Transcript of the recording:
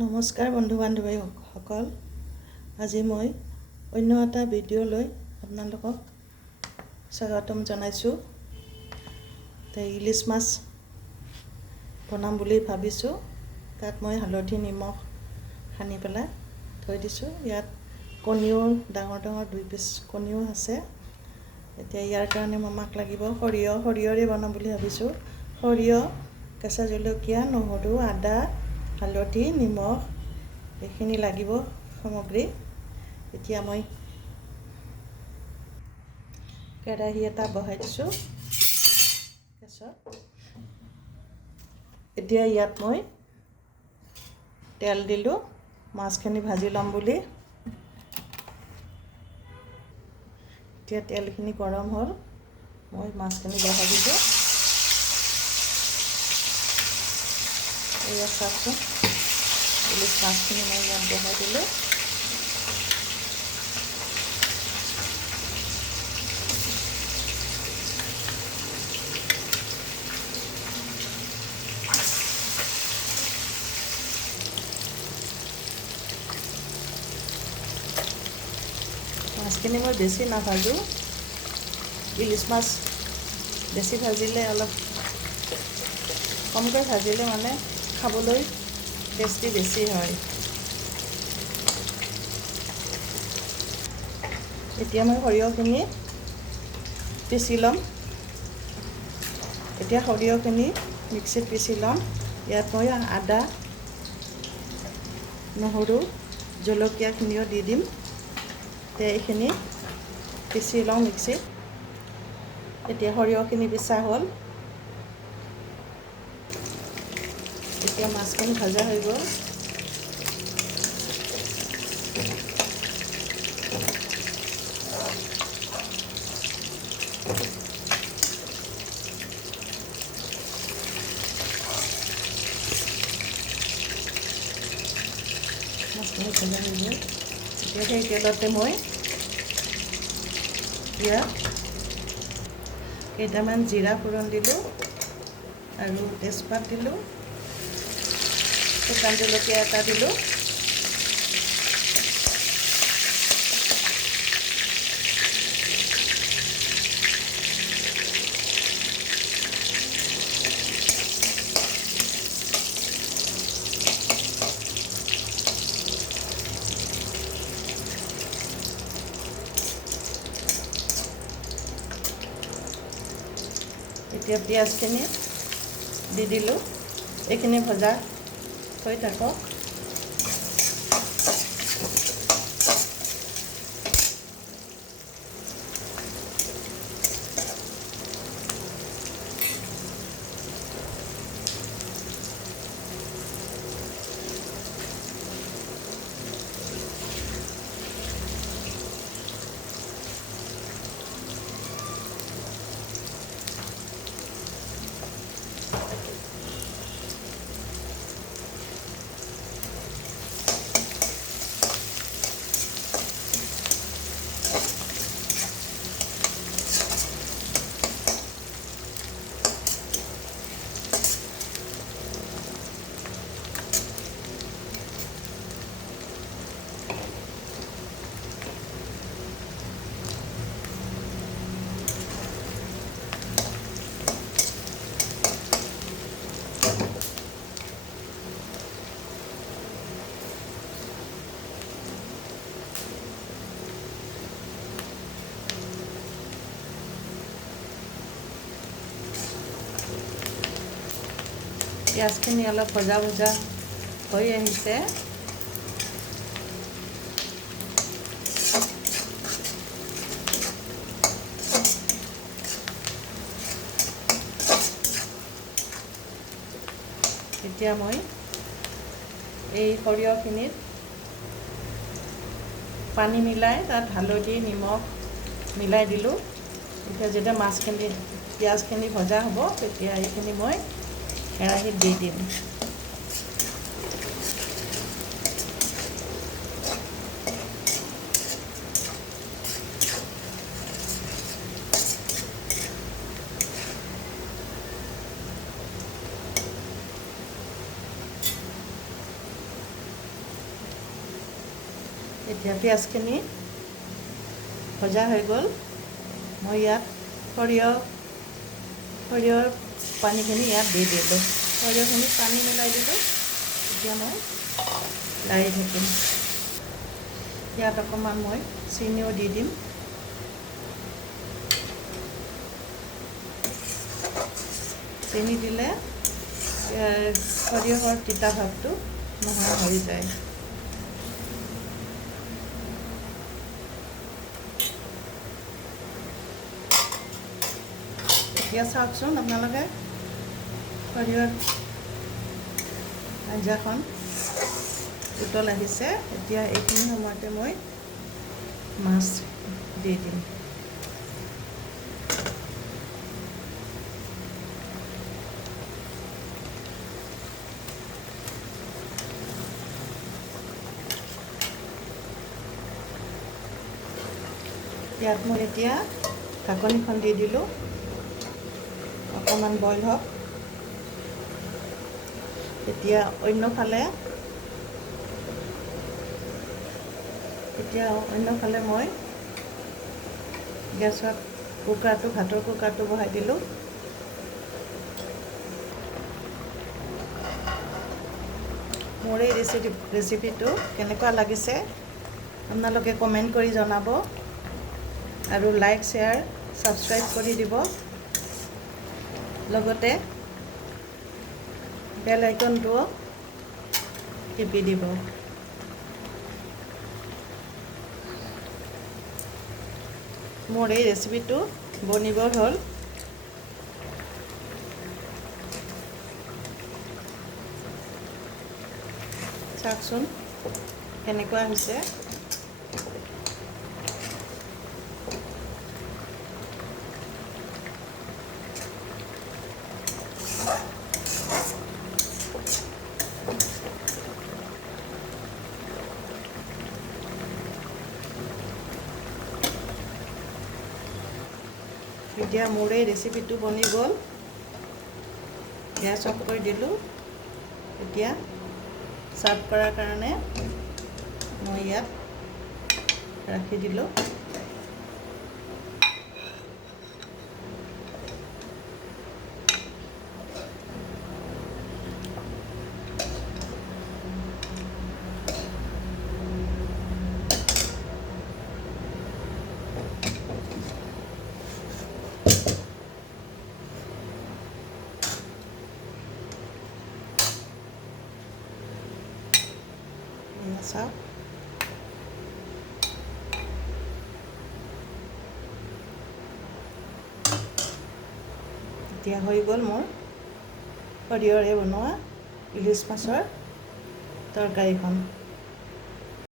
নমস্কাৰ বন্ধু বান্ধৱীসকল, আজি মই অন্য এটা ভিডিঅ'লৈ আপোনালোকক স্বাগতম জনাইছোঁ। ইলিছ মাছ বনাম বুলি ভাবিছোঁ। তাত মই হালধি নিমখ সানি পেলাই থৈ দিছোঁ। ইয়াত কণীও ডাঙৰ ডাঙৰ 2 পিচ কণীও আছে। এতিয়া ইয়াৰ কাৰণে আমাক লাগিব সৰিয়হৰে বনাম বুলি ভাবিছোঁ। সৰিয়হ, কেঁচা জলকীয়া, নহৰু, আদা, হালধি, নিমখ এইখিনি লাগিব সামগ্ৰী। এতিয়া মই কেৰাহী এটা বহাই দিছোঁ গেছত। এতিয়া ইয়াত মই তেল দিলোঁ মাছখিনি ভাজি ল'ম বুলি। এতিয়া তেলখিনি গৰম হ'ল, মই মাছখিনি বহাই দিছোঁ। এয়া চাওকচোন, ইলিছ মাছখিনি মই ইয়াত বহাই দিলোঁ। মাছখিনি মই বেছি নাভাজোঁ। ইলিছ মাছ বেছি ভাজিলে অলপ কমকৈ ভাজিলে মানে খাবলৈ টেষ্টি বেছি হয়। এতিয়া মই সৰিয়হখিনি পিচি ল'ম। এতিয়া সৰিয়হখিনি মিক্সিত পিচি ল'ম। ইয়াত মই আদা, নহৰু, জলকীয়াখিনিও দি দিম। এতিয়া এইখিনি পিচি লওঁ মিক্সিত। এতিয়া সৰিয়হখিনি পিচা হ'ল। এতিয়া মাছখিনি ভাজা হৈ গ'ল। মাছখিনি ভাজা হৈ গ'ল। এতিয়া সেই তেলতে মই ইয়াত কেইটামান জিৰা ফোৰণ দিলোঁ আৰু তেজপাত দিলোঁ, শুকান জলকীয়া এটা দিলোঁ। এতিয়া পিঁয়াজখিনি দি দিলোঁ। এইখিনি ভজা হৈ থাকক। পিঁয়াজখিনি অলপ ভজা হৈ আহিছে। এতিয়া মই এই সৰিয়হখিনিত পানী মিলাই তাত হালধি নিমখ মিলাই দিলোঁ। এতিয়া যেতিয়া মাছখিনি পিঁয়াজখিনি ভজা হ'ব তেতিয়া এইখিনি মই কেৰাহীত দি দিম। এতিয়া পিঁয়াজখিনি ভজা হৈ গ'ল। মই ইয়াত সৰিয়হৰ পানীখিনি ইয়াত দি দিলোঁ। সৰিয়হখিনি পানী মিলাই দিলোঁ। এতিয়া মই লাৰি থাকিম। ইয়াত অকণমান মই চেনিও দি দিম। চেনি দিলে সৰিয়হৰ তিতা ভাৱটো নোহোৱা হৈ যায়। এতিয়া চাওকচোন আপোনালোকে সৰিয়হৰ আঞ্জাখন উতল আহিছে। এতিয়া এইখিনি সময়তে মই মাছ দি দিম। ইয়াত মই এতিয়া ঢাকনিখন দি দিলোঁ। অকণমান বইল হওক। এতিয়া অন্যফালে মই গেছত ভাতৰ কুকাৰটো বহাই দিলোঁ। মোৰ এই ৰেচিপিটো কেনেকুৱা লাগিছে আপোনালোকে কমেণ্ট কৰি জনাব আৰু লাইক, শ্বেয়াৰ, ছাবস্ক্ৰাইব কৰি দিব। লগতে বেল আইকনটোও টিপি দিব। মোৰ এই ৰেচিপিটো বনিবৰ হ'ল। চাওকচোন কেনেকুৱা হৈছে। এতিয়া মোৰ এই ৰেচিপিটো বনি গ'ল। গেছ অফ কৰি দিলোঁ। এতিয়া ছাৰ্ভ কৰাৰ কাৰণে মই ইয়াত ৰাখি দিলোঁ। চাওক এতিয়া হৈ গ'ল মোৰ সৰিয়হৰে বনোৱা ইলিচ মাছৰ তৰকাৰীখন।